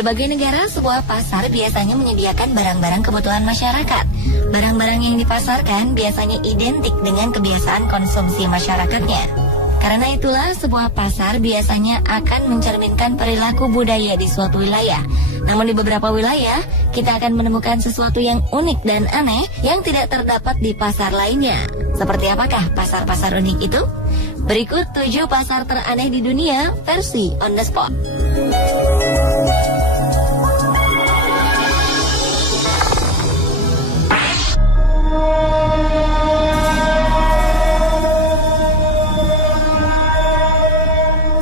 berbagai negara, sebuah pasar biasanya menyediakan barang-barang kebutuhan masyarakat. Barang-barang yang dipasarkan biasanya identik dengan kebiasaan konsumsi masyarakatnya. Karena itulah, sebuah pasar biasanya akan mencerminkan perilaku budaya di suatu wilayah. Namun di beberapa wilayah, kita akan menemukan sesuatu yang unik dan aneh yang tidak terdapat di pasar lainnya. Seperti apakah pasar-pasar unik itu? Berikut 7 pasar teraneh di dunia versi On The Spot.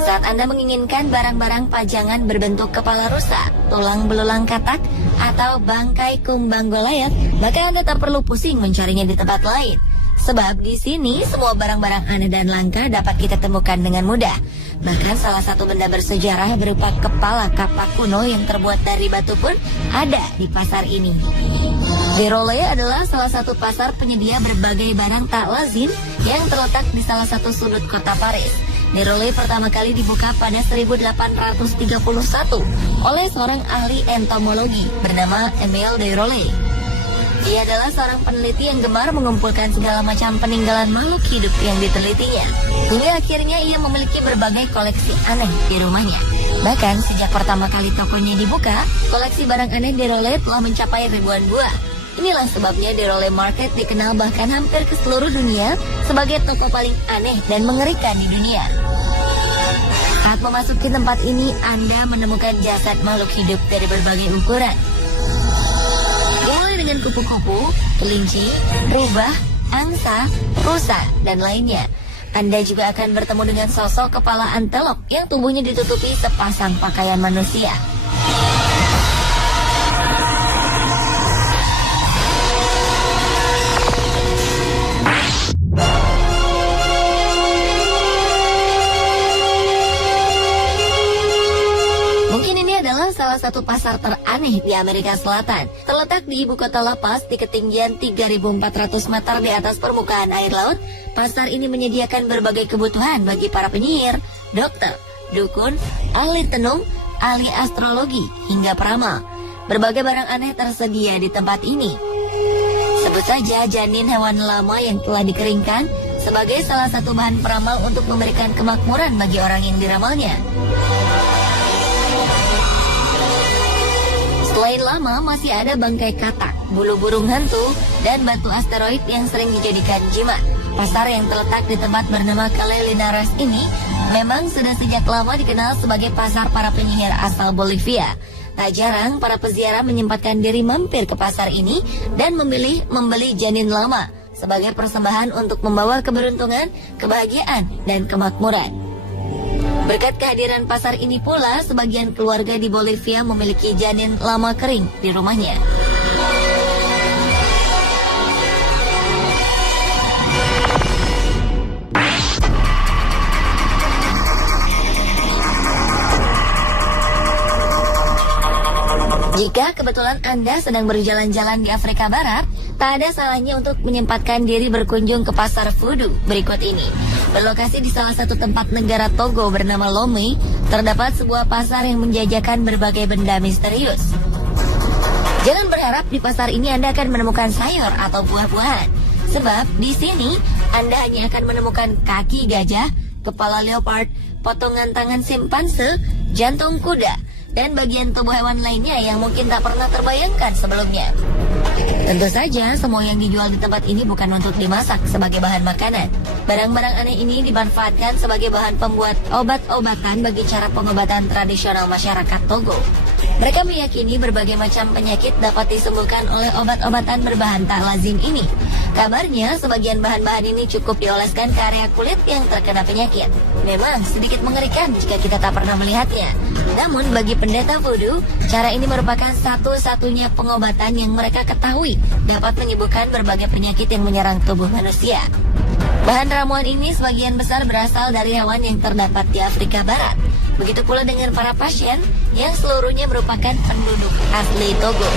Saat Anda menginginkan barang-barang pajangan berbentuk kepala rusa, tulang belulang katak, atau bangkai kumbang goliath, maka Anda tak perlu pusing mencarinya di tempat lain. Sebab di sini semua barang-barang aneh dan langka dapat kita temukan dengan mudah. Bahkan salah satu benda bersejarah berupa kepala kapak kuno yang terbuat dari batu pun ada di pasar ini. Déroulé adalah salah satu pasar penyedia berbagai barang tak lazim yang terletak di salah satu sudut kota Paris. Déroulé pertama kali dibuka pada 1831 oleh seorang ahli entomologi bernama Émile Déroulé. Ia adalah seorang peneliti yang gemar mengumpulkan segala macam peninggalan makhluk hidup yang ditelitinya. Hingga akhirnya ia memiliki berbagai koleksi aneh di rumahnya. Bahkan sejak pertama kali tokonya dibuka, koleksi barang aneh Déroulé telah mencapai ribuan buah. Inilah sebabnya Déroulé Market dikenal bahkan hampir ke seluruh dunia sebagai toko paling aneh dan mengerikan di dunia. Saat memasuki tempat ini, Anda menemukan jasad makhluk hidup dari berbagai ukuran. Mulai dengan kupu-kupu, kelinci, rubah, angsa, rusa, dan lainnya. Anda juga akan bertemu dengan sosok kepala antelop yang tubuhnya ditutupi sepasang pakaian manusia. Salah satu pasar teraneh di Amerika Selatan, terletak di ibu kota La Paz di ketinggian 3.400 meter di atas permukaan air laut. Pasar ini menyediakan berbagai kebutuhan bagi para penyihir, dokter, dukun, ahli tenung, ahli astrologi, hingga peramal. Berbagai barang aneh tersedia di tempat ini. Sebut saja janin hewan lama yang telah dikeringkan sebagai salah satu bahan peramal untuk memberikan kemakmuran bagi orang yang diramalnya. Selain lama, masih ada bangkai katak, bulu burung hantu, dan batu asteroid yang sering dijadikan jimat. Pasar yang terletak di tempat bernama Calle Linares ini memang sudah sejak lama dikenal sebagai pasar para penyihir asal Bolivia. Tak jarang para peziarah menyempatkan diri mampir ke pasar ini dan memilih membeli janin lama sebagai persembahan untuk membawa keberuntungan, kebahagiaan, dan kemakmuran. Berkat kehadiran pasar ini pula, sebagian keluarga di Bolivia memiliki janin lama kering di rumahnya. Jika kebetulan Anda sedang berjalan-jalan di Afrika Barat, tak ada salahnya untuk menyempatkan diri berkunjung ke pasar voodoo berikut ini. Berlokasi di salah satu tempat negara Togo bernama Lomé, terdapat sebuah pasar yang menjajakan berbagai benda misterius. Jangan berharap di pasar ini Anda akan menemukan sayur atau buah-buahan, sebab di sini Anda hanya akan menemukan kaki gajah, kepala leopard, potongan tangan simpanse, jantung kuda, dan bagian tubuh hewan lainnya yang mungkin tak pernah terbayangkan sebelumnya. Tentu saja, semua yang dijual di tempat ini bukan untuk dimasak sebagai bahan makanan. Barang-barang aneh ini dimanfaatkan sebagai bahan pembuat obat-obatan bagi cara pengobatan tradisional masyarakat Togo. Mereka meyakini berbagai macam penyakit dapat disembuhkan oleh obat-obatan berbahan tak lazim ini. Kabarnya, sebagian bahan-bahan ini cukup dioleskan ke area kulit yang terkena penyakit. Memang sedikit mengerikan jika kita tak pernah melihatnya. Namun bagi pendeta voodoo, cara ini merupakan satu-satunya pengobatan yang mereka ketahui dapat menyembuhkan berbagai penyakit yang menyerang tubuh manusia. Bahan ramuan ini sebagian besar berasal dari hewan yang terdapat di Afrika Barat. Begitu pula dengan para pasien yang seluruhnya merupakan penduduk asli Togo.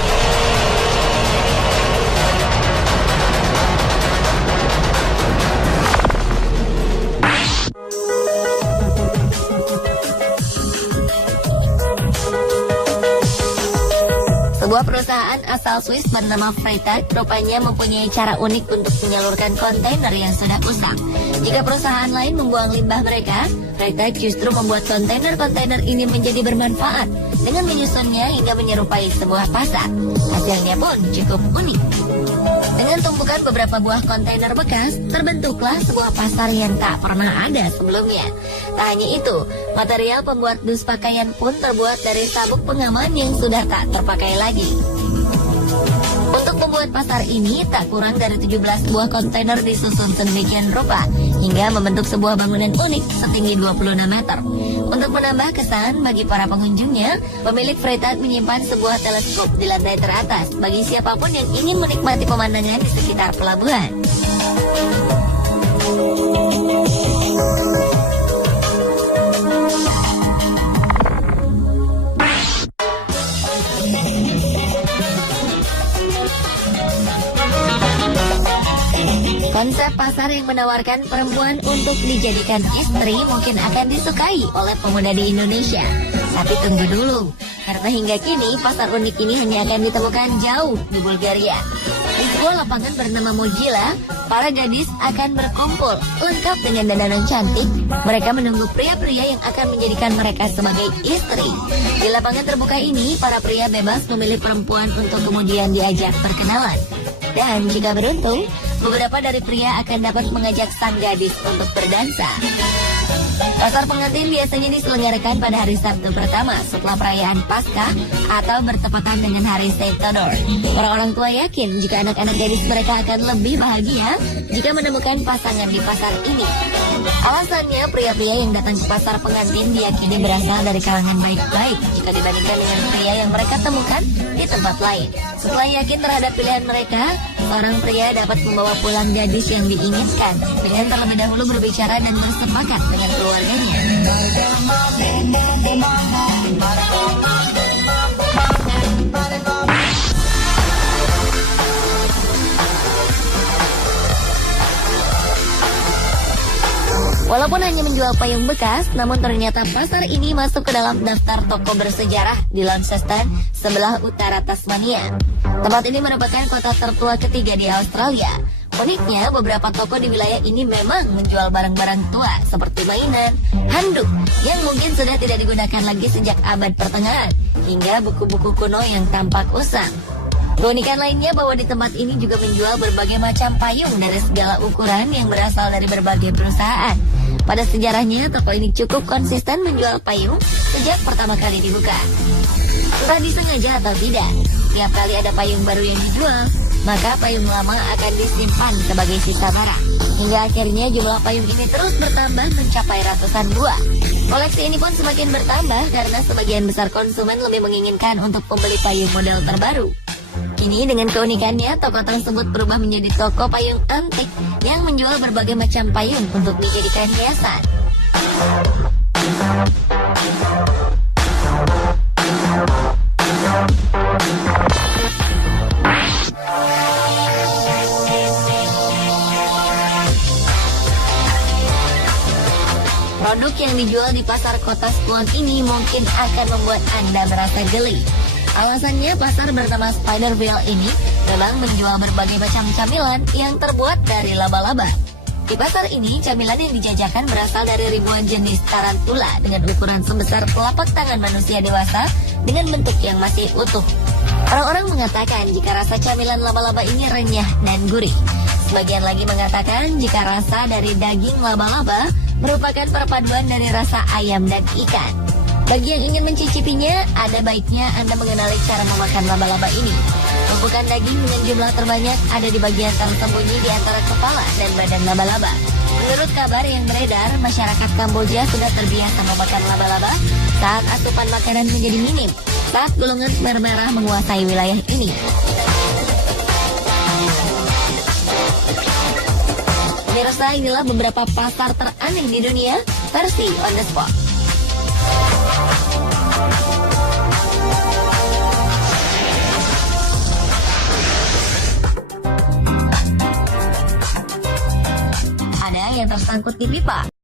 Sebuah perusahaan asal Swiss bernama Freytag rupanya mempunyai cara unik untuk menyalurkan kontainer yang sudah usang. Jika perusahaan lain membuang limbah mereka, Freytag justru membuat kontainer-kontainer ini menjadi bermanfaat dengan menyusunnya hingga menyerupai sebuah pasar. Hasilnya pun cukup unik. Dengan tumpukan beberapa buah kontainer bekas, terbentuklah sebuah pasar yang tak pernah ada sebelumnya. Tak hanya itu, material pembuat dus pakaian pun terbuat dari sabuk pengaman yang sudah tak terpakai lagi. Untuk membuat pasar ini, tak kurang dari 17 buah kontainer disusun sedemikian rupa hingga membentuk sebuah bangunan unik setinggi 26 meter. Untuk menambah kesan bagi para pengunjungnya, pemilik Freytag menyimpan sebuah teleskop di lantai teratas bagi siapapun yang ingin menikmati pemandangan di sekitar pelabuhan. Konsep pasar yang menawarkan perempuan untuk dijadikan istri mungkin akan disukai oleh pemuda di Indonesia. Tapi tunggu dulu, karena hingga kini pasar unik ini hanya akan ditemukan jauh di Bulgaria. Di sebuah lapangan bernama Mojila, para gadis akan berkumpul lengkap dengan dandanan cantik. Mereka menunggu pria-pria yang akan menjadikan mereka sebagai istri. Di lapangan terbuka ini, para pria bebas memilih perempuan untuk kemudian diajak berkenalan. Dan jika beruntung, beberapa dari pria akan dapat mengajak sang gadis untuk berdansa. Pasar pengantin biasanya diselenggarakan pada hari Sabtu pertama setelah perayaan Paskah atau bertepatan dengan hari Saint Theodore. Para orang tua yakin jika anak-anak gadis mereka akan lebih bahagia jika menemukan pasangan di pasar ini. Alasannya, pria-pria yang datang ke pasar pengantin diyakini berasal dari kalangan baik-baik jika dibandingkan dengan pria yang mereka temukan di tempat lain. Setelah yakin terhadap pilihan mereka, seorang pria dapat membawa pulang gadis yang diinginkan dengan terlebih dahulu berbicara dan bersepakat dengan keluarganya. Walaupun hanya menjual payung bekas, namun ternyata pasar ini masuk ke dalam daftar toko bersejarah di Launceston, sebelah utara Tasmania. Tempat ini merupakan kota tertua ketiga di Australia. Uniknya, beberapa toko di wilayah ini memang menjual barang-barang tua seperti mainan, handuk yang mungkin sudah tidak digunakan lagi sejak abad pertengahan, hingga buku-buku kuno yang tampak usang. Keunikan lainnya bahwa di tempat ini juga menjual berbagai macam payung dari segala ukuran yang berasal dari berbagai perusahaan. Pada sejarahnya, toko ini cukup konsisten menjual payung sejak pertama kali dibuka. Entah disengaja atau tidak, tiap kali ada payung baru yang dijual, maka payung lama akan disimpan sebagai sisa barang. Hingga akhirnya jumlah payung ini terus bertambah mencapai ratusan buah. Koleksi ini pun semakin bertambah karena sebagian besar konsumen lebih menginginkan untuk membeli payung model terbaru. Kini dengan keunikannya, toko tersebut berubah menjadi toko payung antik yang menjual berbagai macam payung untuk dijadikan hiasan. Produk yang dijual di pasar kota Swan ini mungkin akan membuat Anda merasa geli. Alasannya, pasar bernama Spiderville ini memang menjual berbagai macam camilan yang terbuat dari laba-laba. Di pasar ini, camilan yang dijajakan berasal dari ribuan jenis tarantula dengan ukuran sebesar telapak tangan manusia dewasa dengan bentuk yang masih utuh. Orang-orang mengatakan jika rasa camilan laba-laba ini renyah dan gurih. Sebagian lagi mengatakan jika rasa dari daging laba-laba merupakan perpaduan dari rasa ayam dan ikan. Bagi yang ingin mencicipinya, ada baiknya Anda mengenali cara memakan laba-laba ini. Tumpukan daging dengan jumlah terbanyak ada di bagian tersembunyi di antara kepala dan badan laba-laba. Menurut kabar yang beredar, masyarakat Kamboja sudah terbiasa memakan laba-laba saat asupan makanan menjadi minim, saat golongan merah menguasai wilayah ini. Pemirsa, inilah beberapa pasar teraneh di dunia versi On The Spot. Ada yang tersangkut di pipa.